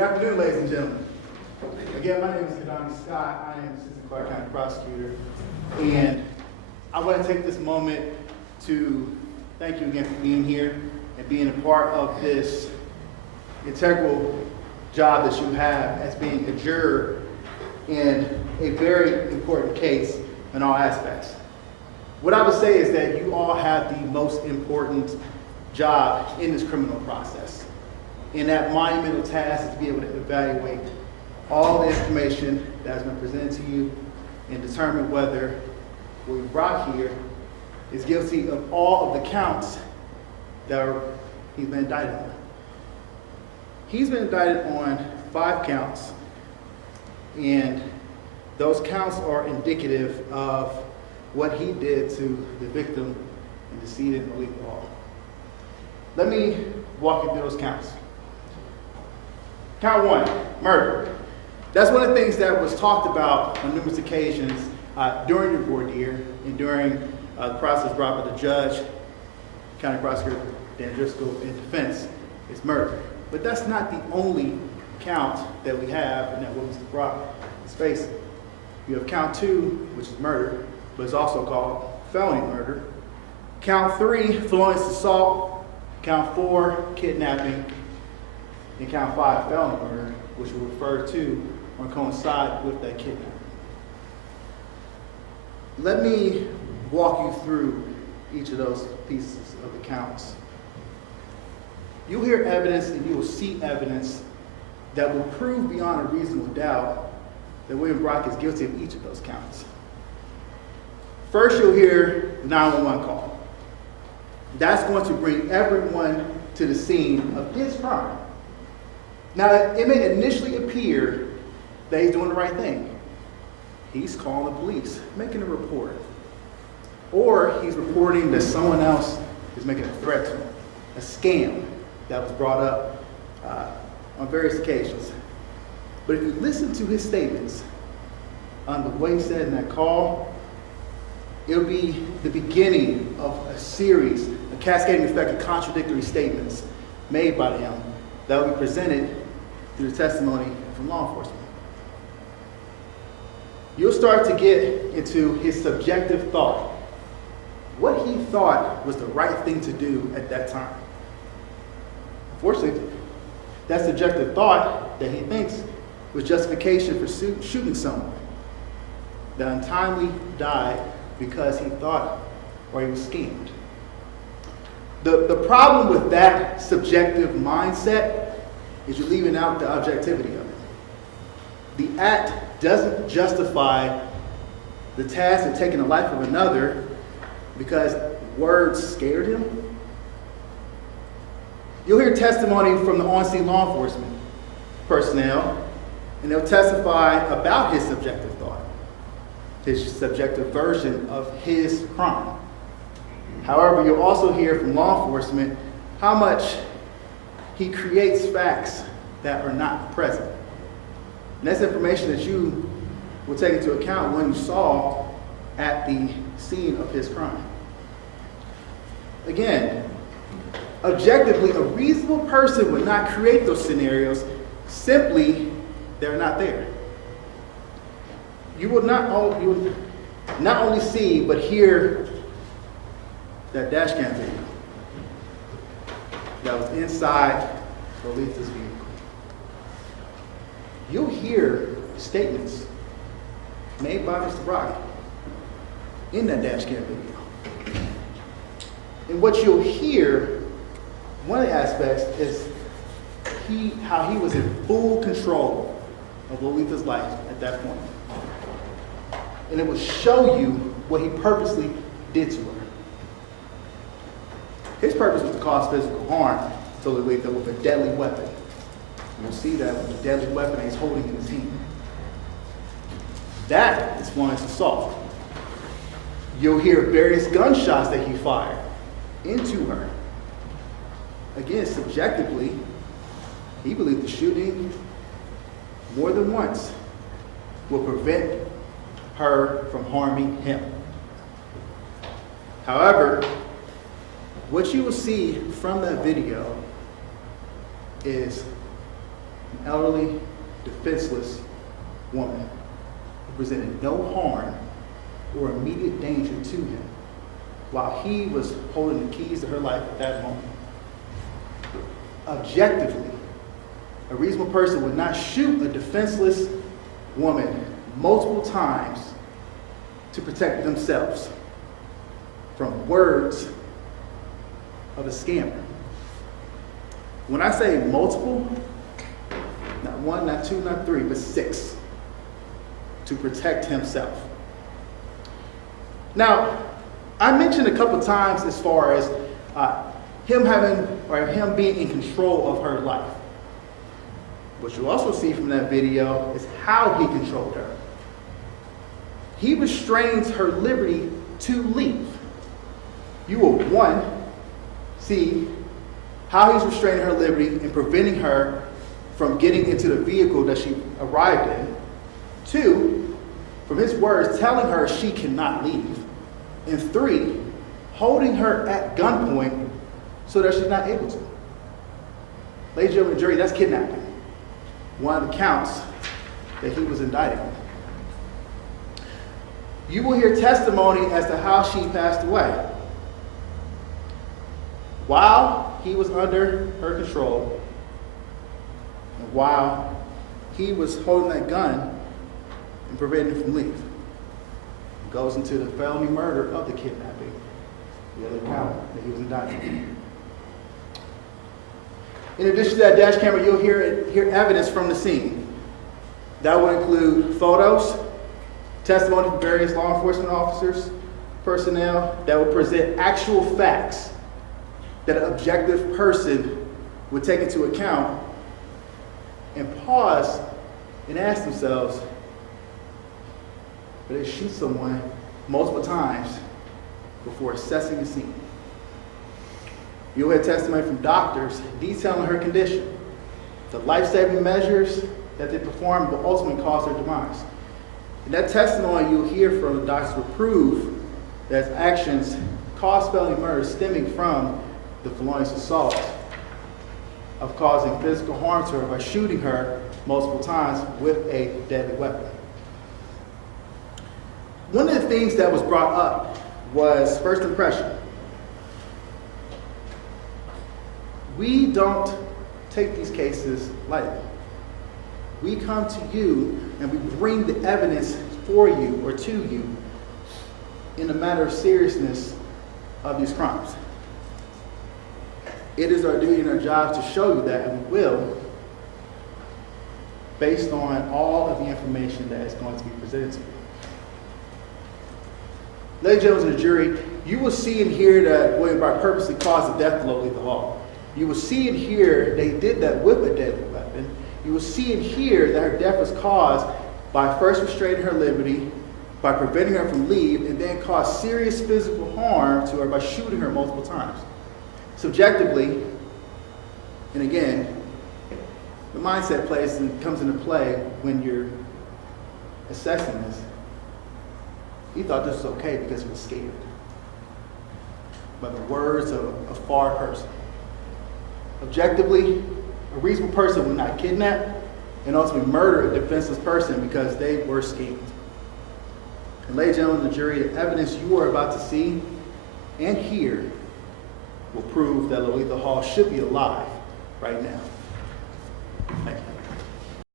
Good afternoon, ladies and gentlemen. Again, my name is Kidnapping Scott. I am Assistant Clark County Prosecutor. And I want to take this moment to thank you again for being here and being a part of this integral job that you have as being a juror in a very important case in all aspects. What I would say is that you all have the most important job in this criminal process. And that monumental task is to be able to evaluate all the information that has been presented to you and determine whether what we brought here is guilty of all of the counts that he's been indicted on. He's been indicted on 5 counts, and those counts are indicative of what he did to the victim and decedent Lo-Letha. Let me walk you through those counts. Count 1, murder. That's one of the things that was talked about on numerous occasions during your voir dire and during the process brought by the judge, County Prosecutor Dan Driscoll, in defense, is murder. But that's not the only count that we have and that what Mr. Brock is facing. You have count 2, which is murder, but it's also called felony murder. Count 3, felonious assault. Count 4, kidnapping. And count 5, felony murder, which will refer to or coincide with that kidnapping. Let me walk you through each of those pieces of the counts. You'll hear evidence and you will see evidence that will prove beyond a reasonable doubt that William Brock is guilty of each of those counts. First, you'll hear the 911 call. That's going to bring everyone to the scene of his crime. Now, it may initially appear that he's doing the right thing. He's calling the police, making a report. Or he's reporting that someone else is making a threat to him, a scam that was brought up on various occasions. But if you listen to his statements on the way he said in that call, it'll be the beginning of a series, a cascading effect of contradictory statements made by him that will be presented through the testimony from law enforcement. You'll start to get into his subjective thought, what he thought was the right thing to do at that time. Unfortunately, that subjective thought that he thinks was justification for shooting someone that untimely died because he thought or he was schemed. The problem with that subjective mindset is you're leaving out the objectivity of it. The act doesn't justify the task of taking the life of another because words scared him. You'll hear testimony from the on-scene law enforcement personnel, and they'll testify about his subjective thought, his subjective version of his crime. However, you'll also hear from law enforcement how much he creates facts that are not present. And that's information that you will take into account when you saw at the scene of his crime. Again, objectively, a reasonable person would not create those scenarios, simply they're not there. You will not only see, but hear that dash cam video that was inside Lo-Letha's vehicle. You'll hear statements made by Mr. Brock in that dash cam video. And what you'll hear, one of the aspects is how he was in full control of Lo-Letha's life at that point. And it will show you what he purposely did to her. His purpose was to cause physical harm to Lo-Letha with a deadly weapon. You'll see that with the deadly weapon he's holding in his hand. That is felonious assault. You'll hear various gunshots that he fired into her. Again, subjectively, he believed the shooting more than once will prevent her from harming him. However, what you will see from that video is an elderly, defenseless woman who presented no harm or immediate danger to him while he was holding the keys to her life at that moment. Objectively, a reasonable person would not shoot a defenseless woman multiple times to protect themselves from words of a scammer. When I say multiple, not one, not two, not three, but 6, to protect himself. Now, I mentioned a couple times as far as him being in control of her life. What you also see from that video is how he controlled her. He restrains her liberty to leave. You will, 1, see how he's restraining her liberty and preventing her from getting into the vehicle that she arrived in. 2, from his words, telling her she cannot leave. And 3, holding her at gunpoint so that she's not able to. Ladies and gentlemen, jury, that's kidnapping. One of the counts that he was indicted on. You will hear testimony as to how she passed away. While he was under her control, and while he was holding that gun and preventing her from leaving. It goes into the felony murder of the kidnapping, the other count that he was indicted on. In addition to that dash camera, you'll hear evidence from the scene. That will include photos, testimony from various law enforcement officers, personnel that will present actual facts that an objective person would take into account and pause and ask themselves, but they shoot someone multiple times before assessing the scene. You'll hear testimony from doctors detailing her condition, the life-saving measures that they performed will ultimately cause her demise. And that testimony you'll hear from the doctors will prove that his actions caused felony murder stemming from the felonious assault of causing physical harm to her by shooting her multiple times with a deadly weapon. One of the things that was brought up was first impression. We don't take these cases lightly. We come to you and we bring the evidence for you or to you in a matter of seriousness of these crimes. It is our duty and our job to show you that, and we will, based on all of the information that is going to be presented to you. Ladies and gentlemen of the jury, you will see and hear that William Barr purposely caused the death of Lo-Letha Hall. You will see and hear they did that with a deadly weapon. You will see and hear that her death was caused by first restraining her liberty, by preventing her from leave, and then caused serious physical harm to her by shooting her multiple times. Subjectively, and again, the mindset comes into play when you're assessing this. He thought this was okay because he was scared by the words of a far person. Objectively, a reasonable person would not kidnap and ultimately murder a defenseless person because they were schemed. And ladies and gentlemen of the jury, the evidence you are about to see and hear will prove that Lo-Letha Hall should be alive right now.